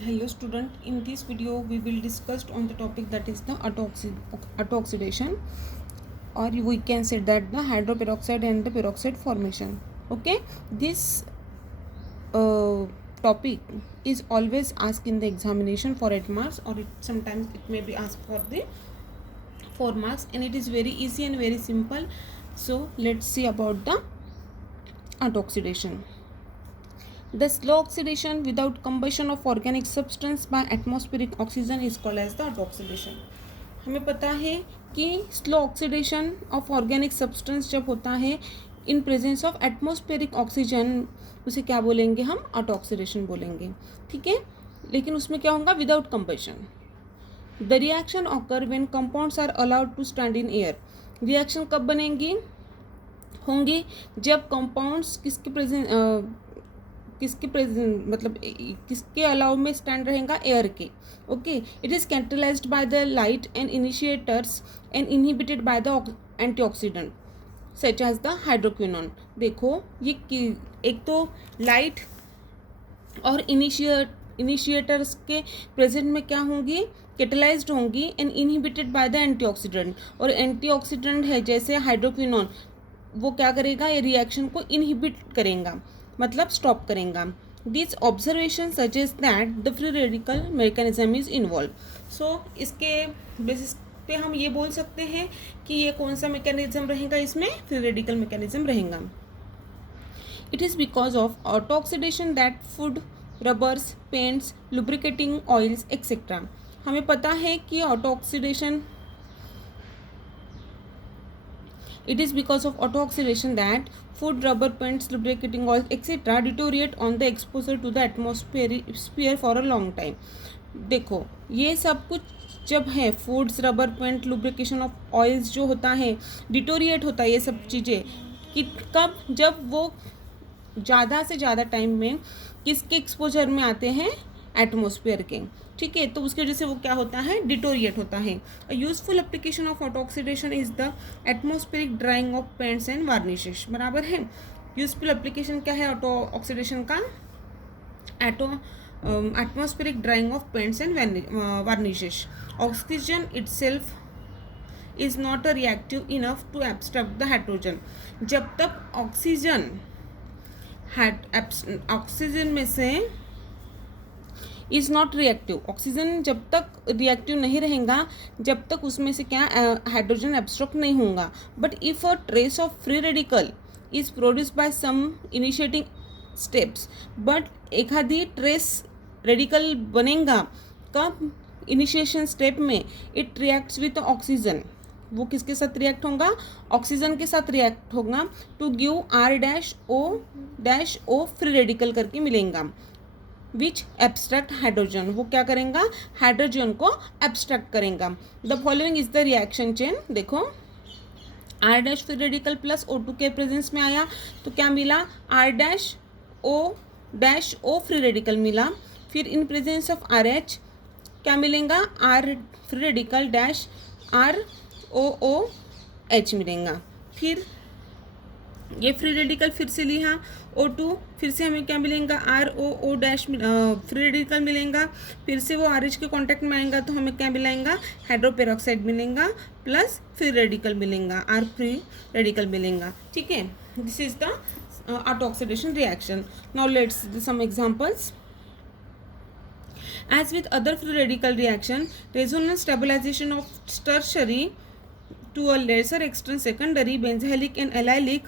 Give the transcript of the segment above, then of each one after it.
Hello student, in this video we will discuss on the topic that is the auto-oxidation, or we can say that the hydroperoxide and the peroxide formation. Okay, this topic is always asked in the examination for 8 marks, or sometimes it may be asked for the 4 marks, and it is very easy and very simple. So let's see about the auto-oxidation. The slow oxidation without combustion of organic substance by atmospheric oxygen is called as the auto-oxidation. हमें पता है कि slow oxidation of organic substance जब होता है in presence of atmospheric oxygen, उसे क्या बोलेंगे हम? ऑटो ऑक्सीडेशन बोलेंगे. ठीक है, लेकिन उसमें क्या होगा? Without combustion. The reaction occur when compounds are allowed to stand in air. Reaction कब बनेंगी? होंगी जब कंपाउंड्स किसके प्रेजेंट मतलब किसके अलाउ में स्टैंड रहेगा? एयर के. Okay, it is catalysed by the light and initiators and inhibited by the antioxidant such as the hydroquinone. देखो, ये एक तो लाइट और इनिशिएटर्स के प्रेजेंट में क्या होंगी? कैटलाइज्ड होंगी and inhibited by the antioxidant. और एंटीऑक्सीडेंट है जैसे हाइड्रोक्विनोन, वो क्या करेगा? ये रिएक्शन को इनहिबिट करेगा, मतलब स्टॉप करेगा. This observation suggest that the free radical mechanism is involve. So इसके बेसिस पे हम ये बोल सकते हैं कि ये कौन सा मैकेनिज्म रहेगा? इसमें फ्री रेडिकल मैकेनिज्म रहेगा. It is because of auto oxidation that food, rubbers, paints, lubricating oils etcetera. हमें पता है कि auto oxidation It is because of auto-oxidation that food, rubber, paints, lubricating oils, etc. deteriorate on the exposure to the atmosphere for a long time. देखो, ये सब कुछ जब है foods, rubber, paint, lubrication of oils जो होता है, deteriorate होता है ये सब चीज़ें कि कब? जब वो ज़्यादा से ज़्यादा टाइम में किसके एक्सपोजर में आते हैं? एटमोसफेयर के. ठीक है, तो उसकी वजह से वो क्या होता है? डिटोरिएट होता है. Useful application of auto oxidation is the atmospheric drying of paints and varnishes. बराबर है. यूजफुल एप्लीकेशन क्या है ऑटो ऑक्सीडेशन का? Atmospheric drying of paints and varnishes. Oxygen itself is not a reactive enough to abstract the hydrogen. जब तक oxygen में से is not reactive, oxygen जब तक रिएक्टिव नहीं रहेगा, जब तक उसमें से क्या हाइड्रोजन एब्स्ट्रैक्ट नहीं होगा. But if a trace of free radical is produced by some initiating steps, but एक आधी ट्रेस रेडिकल बनेगा कब? इनिशिएशन स्टेप में. It reacts with oxygen. वो किसके साथ रिएक्ट होगा? ऑक्सीजन के साथ रिएक्ट होगा to give R-O free radical करके मिलेगा, विच एब्स्ट्रैक्ट हाइड्रोजन. वो क्या करेगा? हाइड्रोजन को एब्स्ट्रैक्ट करेगा. The following is the reaction chain. देखो, R- free radical plus O2 के प्रेजेंस में आया तो क्या मिला? R-O फ्री रेडिकल मिला. फिर इन प्रेजेंस ऑफ RH क्या मिलेगा? R free radical dash ROOH मिलेगा. फिर ये फ्री रेडिकल फिर से लिया O2, फिर से हमें क्या मिलेगा? ROO डैश फ्री रेडिकल मिलेगा. फिर से वो RH के कांटेक्ट में आएगा तो हमें क्या मिलेगा? हाइड्रोपेरोक्साइड मिलेगा प्लस फ्री रेडिकल मिलेगा, R फ्री रेडिकल मिलेगा. ठीक है, this is the auto oxidation reaction. Now let's do some examples. As with other free radical reaction, resonance stabilization of tertiary to a lesser extent secondary benzylic and allylic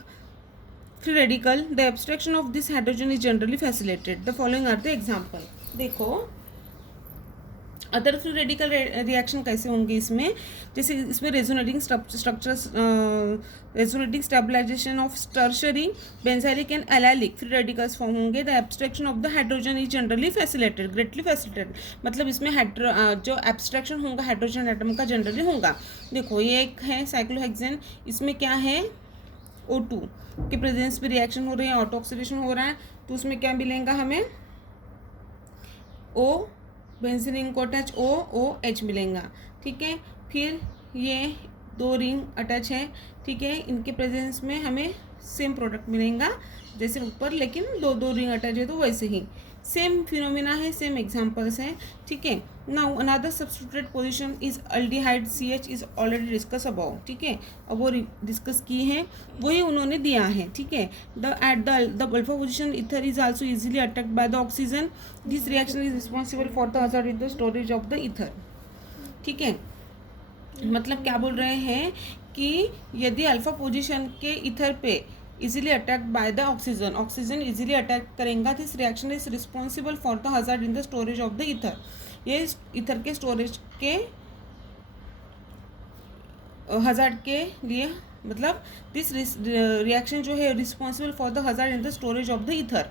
free radical, the abstraction of this hydrogen is generally facilitated. The following are the example. देखो, other free radical reaction कैसे होंगे इसमें? जैसे इसमें resonating stabilization of tertiary benzylic and allylic free radicals form होंगे. The abstraction of the hydrogen is generally facilitated, greatly facilitated. मतलब इसमें जो एब्स्ट्रैक्शन होगा हाइड्रोजन एटम का जनरली होगा. देखो, ये एक है साइक्लोहेक्सेन. इसमें क्या है? O2 के प्रेजेंस पे रिएक्शन हो रही है, ऑटो ऑक्सीडेशन हो रहा है, तो उसमें क्या मिलेगा हमें? O बेंजीन रिंग को अटैच OOH मिलेगा. ठीक है, फिर ये 2 रिंग अटैच है. ठीक है, इनके प्रेजेंस में हमें सेम प्रोडक्ट मिलेगा जैसे ऊपर, लेकिन 2 रिंग अटैच है तो वैसे ही सेम फिनोमिना है, सेम एग्जाम्पल्स हैं, ठीक है। Now another substituted position is aldehyde CH is already discuss about, ठीक है, अब वो डिस्कस की है, वही उन्होंने दिया है, ठीक है। The alpha position ether is also easily attacked by the oxygen, this reaction is responsible for the hazard in the storage of the ether, ठीक है। मतलब क्या बोल रहे हैं कि यदि अल्फा पोजीशन के ईथर पे easily attack by the oxygen, oxygen easily attack करेगा, this reaction is responsible for the hazard in the storage of the ether, ये ईथर के स्टोरेज के हजार्ड के लिए, मतलब दिस रिएक्शन जो है responsible for the hazard in the storage of the ether,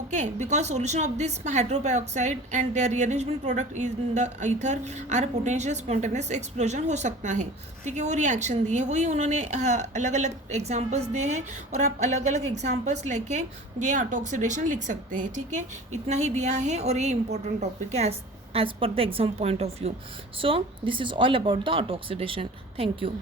okay, because solution of this hydroperoxide and their rearrangement product in the ether are potential spontaneous explosion हो सकता है, ठीक है। वो रिएक्शन दी है, वही उन्होंने अलग अलग एग्जांपल्स दिए हैं और आप अलग अलग एग्जांपल्स लेके ये ऑटो ऑक्सीडेशन लिख सकते हैं, ठीक है। इतना ही दिया है और ये इंपॉर्टेंट टॉपिक है as per the exam point of view. So this is all about the auto oxidation. Thank you.